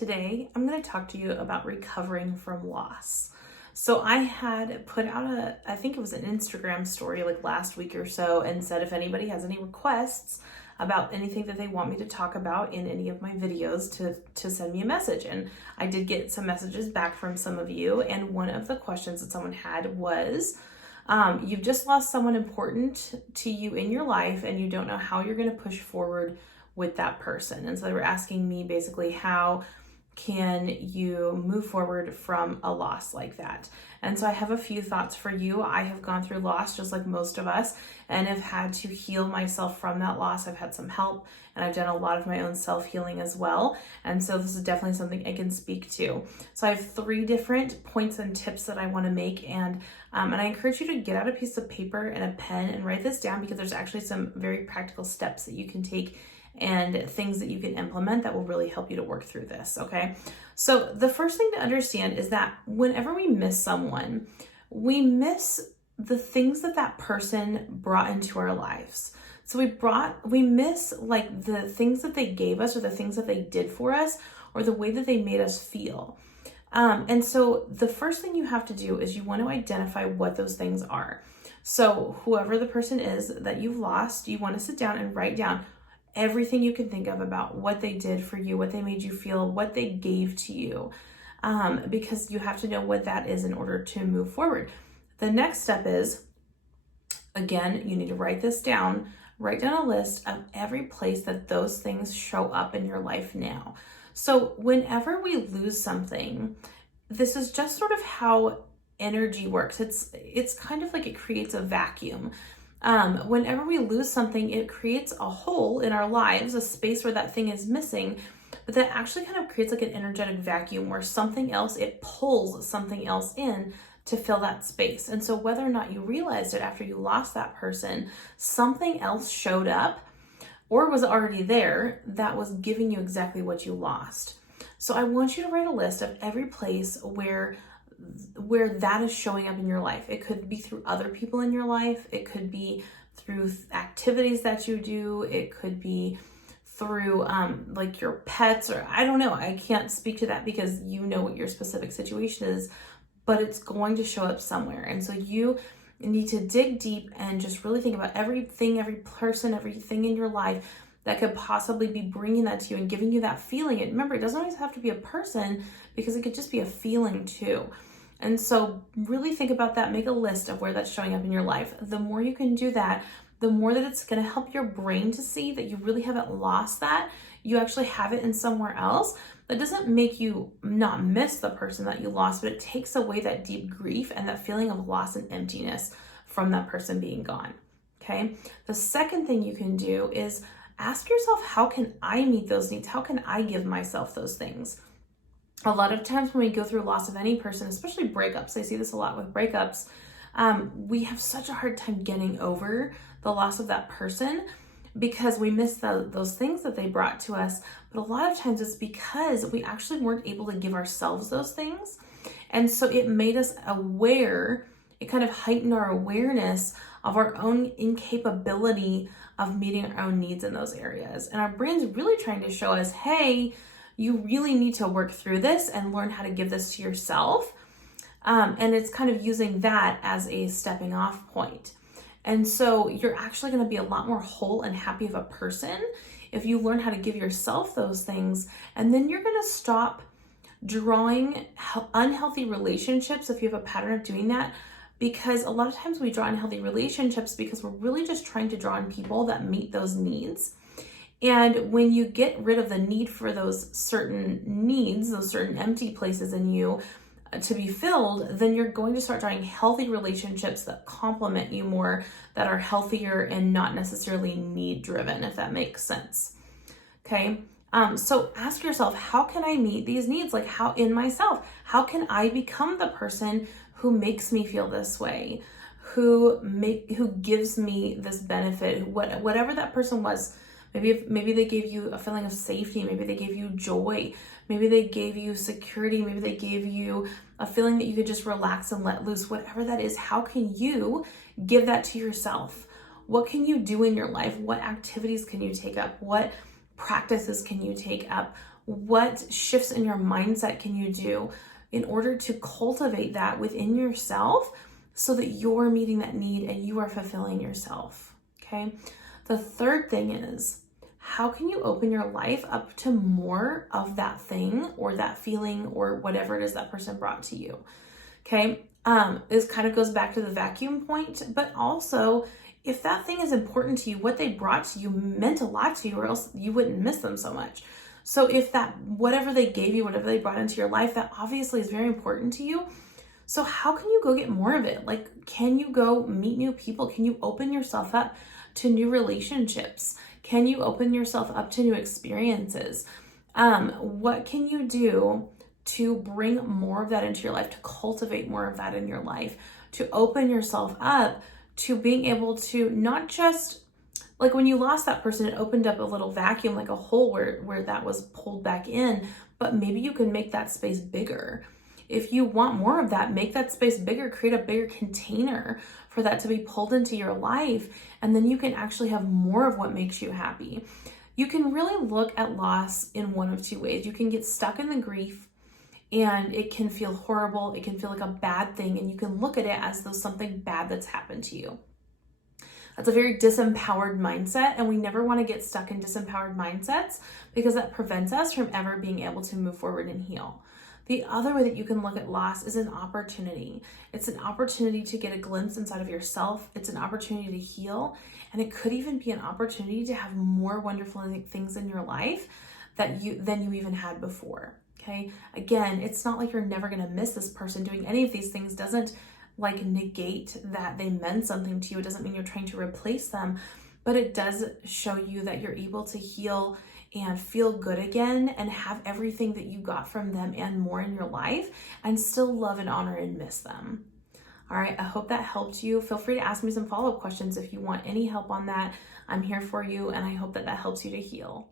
Today, I'm going to talk to you about recovering from loss. So I had put out I think it was an Instagram story like last week or so, and said if anybody has any requests about anything that they want me to talk about in any of my videos to send me a message. And I did get some messages back from some of you. And one of the questions that someone had was, you've just lost someone important to you in your life and you don't know how you're going to push forward with that person. And so they were asking me basically, how can you move forward from a loss like that? And so I have a few thoughts for you. I have gone through loss just like most of us and have had to heal myself from that loss. I've had some help and I've done a lot of my own self-healing as well. And so this is definitely something I can speak to. So I have 3 different points and tips that I want to make. And I encourage you to get out a piece of paper and a pen and write this down, because there's actually some very practical steps that you can take and things that you can implement that will really help you to work through this, okay? So the first thing to understand is that whenever we miss someone, we miss the things that that person brought into our lives. So we miss like the things that they gave us, or the things that they did for us, or the way that they made us feel. And so the first thing you have to do is you want to identify what those things are. So whoever the person is that you've lost, you want to sit down and write down everything you can think of about what they did for you, what they made you feel, what they gave to you, because you have to know what that is in order to move forward. The next step is, again, you need to write this down. Write down a list of every place that those things show up in your life now. So whenever we lose something, this is just sort of how energy works. It's kind of like it creates a vacuum. Whenever we lose something, it creates a hole in our lives, a space where that thing is missing, but that actually kind of creates like an energetic vacuum where something else, it pulls something else in to fill that space. And so whether or not you realized it after you lost that person, something else showed up or was already there that was giving you exactly what you lost. So I want you to write a list of every place where that is showing up in your life. It could be through other people in your life. It could be through activities that you do. It could be through like your pets, or I don't know. I can't speak to that because you know what your specific situation is, but it's going to show up somewhere. And so you need to dig deep and just really think about everything, every person, everything in your life that could possibly be bringing that to you and giving you that feeling. And remember, it doesn't always have to be a person, because it could just be a feeling too. And so really think about that. Make a list of where that's showing up in your life. The more you can do that, the more that it's going to help your brain to see that you really haven't lost that. You actually have it in somewhere else. That doesn't make you not miss the person that you lost, but it takes away that deep grief and that feeling of loss and emptiness from that person being gone. Okay. The second thing you can do is ask yourself, how can I meet those needs? How can I give myself those things? A lot of times when we go through loss of any person, especially breakups, I see this a lot with breakups, we have such a hard time getting over the loss of that person because we miss those things that they brought to us. But a lot of times it's because we actually weren't able to give ourselves those things. And so it made us aware, it kind of heightened our awareness of our own incapability of meeting our own needs in those areas. And our brain's really trying to show us, hey, you really need to work through this and learn how to give this to yourself. And it's kind of using that as a stepping off point. And so you're actually going to be a lot more whole and happy of a person if you learn how to give yourself those things. And then you're going to stop drawing unhealthy relationships if you have a pattern of doing that. Because a lot of times we draw unhealthy relationships because we're really just trying to draw in people that meet those needs. And when you get rid of the need for those certain needs, those certain empty places in you to be filled, then you're going to start drawing healthy relationships that complement you more, that are healthier and not necessarily need driven, if that makes sense. Okay. So ask yourself, how can I meet these needs? Like how in myself, how can I become the person who makes me feel this way, who gives me this benefit, whatever that person was. Maybe they gave you a feeling of safety. Maybe they gave you joy. Maybe they gave you security. Maybe they gave you a feeling that you could just relax and let loose. Whatever that is, how can you give that to yourself? What can you do in your life? What activities can you take up? What practices can you take up? What shifts in your mindset can you do in order to cultivate that within yourself so that you're meeting that need and you are fulfilling yourself? Okay. The third thing is, how can you open your life up to more of that thing or that feeling or whatever it is that person brought to you? Okay. This kind of goes back to the vacuum point, but also if that thing is important to you, what they brought to you meant a lot to you, or else you wouldn't miss them so much. So if that, whatever they gave you, whatever they brought into your life, that obviously is very important to you. So how can you go get more of it? Like, can you go meet new people? Can you open yourself up to new relationships? Can you open yourself up to new experiences? What can you do to bring more of that into your life, to cultivate more of that in your life, to open yourself up to being able to not just, like when you lost that person, it opened up a little vacuum, like a hole where that was pulled back in, but maybe you can make that space bigger. If you want more of that, make that space bigger, create a bigger container for that to be pulled into your life, and then you can actually have more of what makes you happy. You can really look at loss in one of two ways. You can get stuck in the grief, and it can feel horrible. It can feel like a bad thing, and you can look at it as though something bad that's happened to you. That's a very disempowered mindset, and we never want to get stuck in disempowered mindsets because that prevents us from ever being able to move forward and heal. The other way that you can look at loss is an opportunity. It's an opportunity to get a glimpse inside of yourself. It's an opportunity to heal, and it could even be an opportunity to have more wonderful things in your life than you even had before. Okay. Again, it's not like you're never going to miss this person. Doing any of these things doesn't like negate that they meant something to you. It doesn't mean you're trying to replace them, but it does show you that you're able to heal and feel good again and have everything that you got from them and more in your life and still love and honor and miss them. All right. I hope that helped you. Feel free to ask me some follow-up questions if you want any help on that. I'm here for you, and I hope that helps you to heal.